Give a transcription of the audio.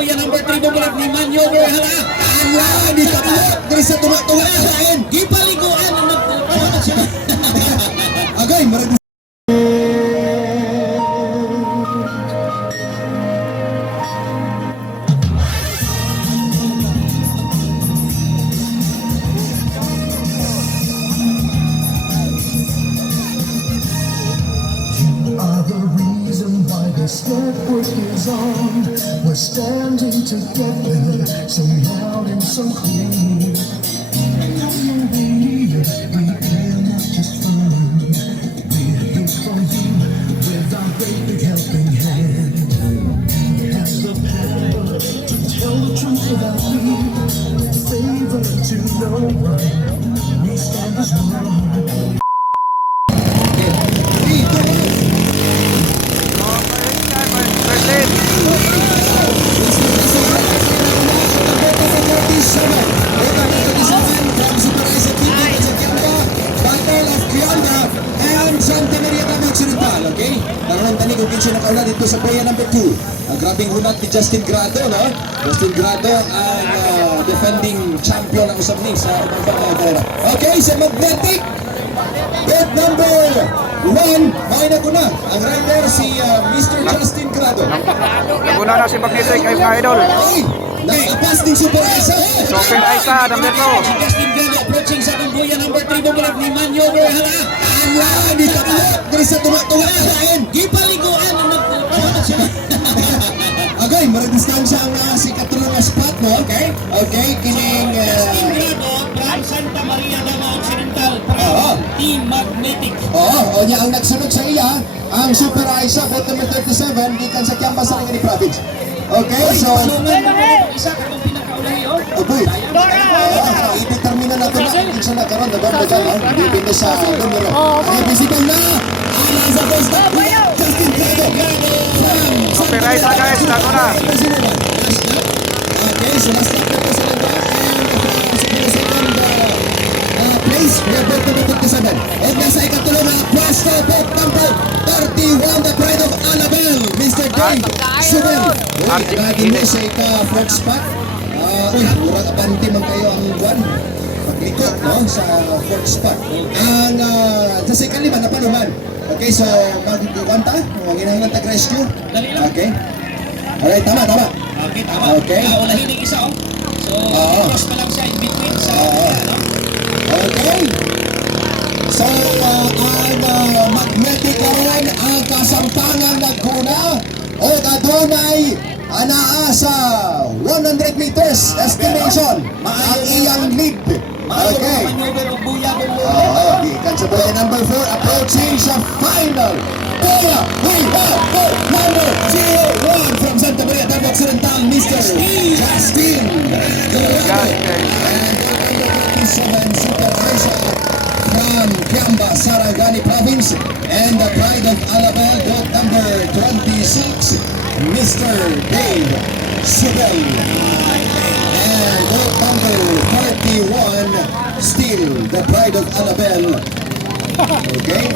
Buya number 3 bumulat ni Manyover hala. Ala, di ka ba? Dari sa tuwa-tuwa kain. Gipaliguan ang nagpupunod sila. Agay, marag Are the reason why this network is on. We're standing together, so loud and so clear. We care not just fun. We're here for you with our great big helping hand. We have the power to tell the truth without fear. Favor to no one. We stand as one. Okay? Naroon tani kung kinsa nakauna dito sa Buya number 2. Grabing hunat ni Justin Grado, no? Justin Grado ang defending champion ng usab ni sa ubang pagkakara. Okay, sa Magnetic. Bet number 1, makina ko na. Ang rider si Mr. Justin Grado. Naguna na si Magnetic kay mga idol. Okay, nakapas din Super Aisa. Super Aisa, number 2. Justin Grado approaching sa Buya number 3 bumulat ni Manyover hala. Ala, di ka ba? Dari sa tuwa-tuwa kain. Gipaliguan ang nagpupunod sila. Agay, maradistansya ang si katulong spot, no? Okay? Okay, kining... Justin Grado from Santa Maria Davao Occidental from Team Magnetic. Oo, niya ang nagsunod sa iya, ang Super Aisa, bet number 37, gikan sa Kiamba sa Ringani Province. Okay, so... Isa ka itong pinakaulahi, oh. Aboy, i-determine na ito na kung siya nagkaroon, diba? Bibindi sa numero. Okay, visible na! Alang sa post na! Justin Grado! Super Aisa guys, naguna. Okay, so last lap na po sila ba? And sa second place, we have bet number 37. And nasa ikatulong na pwesto, bet number 31, the pride of Annabelle, Mr. Dave Subel. Uy, lagi mo sa ika-fourth spot. Uy, murag abante man kayo ang buwan. Paglikot, no, sa fourth spot. Ang sa second lima, napanuman. Okay, so mag-iwan ta, mag-inangan tag-rescue. Okay. Alright, tama. Okay, tama. Okay. Ulahin ng isa, oh. So, cross pa lang siya in between sa... Okay. So, ang Magnetic karon ang kasamtangan nagkuna o adunay anaa sa 100 meters estimation ang iyang lead. Okay. Maneuver of Buya Gikan sa Buya number 4 approaching sa final. Buya, we have number 01 from Santa Maria Davao Occidental, Mr. Justin Grado. And 37 Super Aisa from Kiamba, Sarangani Province, and the pride of Alabel, boat number 26, Mr. Dave Subel. And boat number 41, still the pride of Alabel. Okay?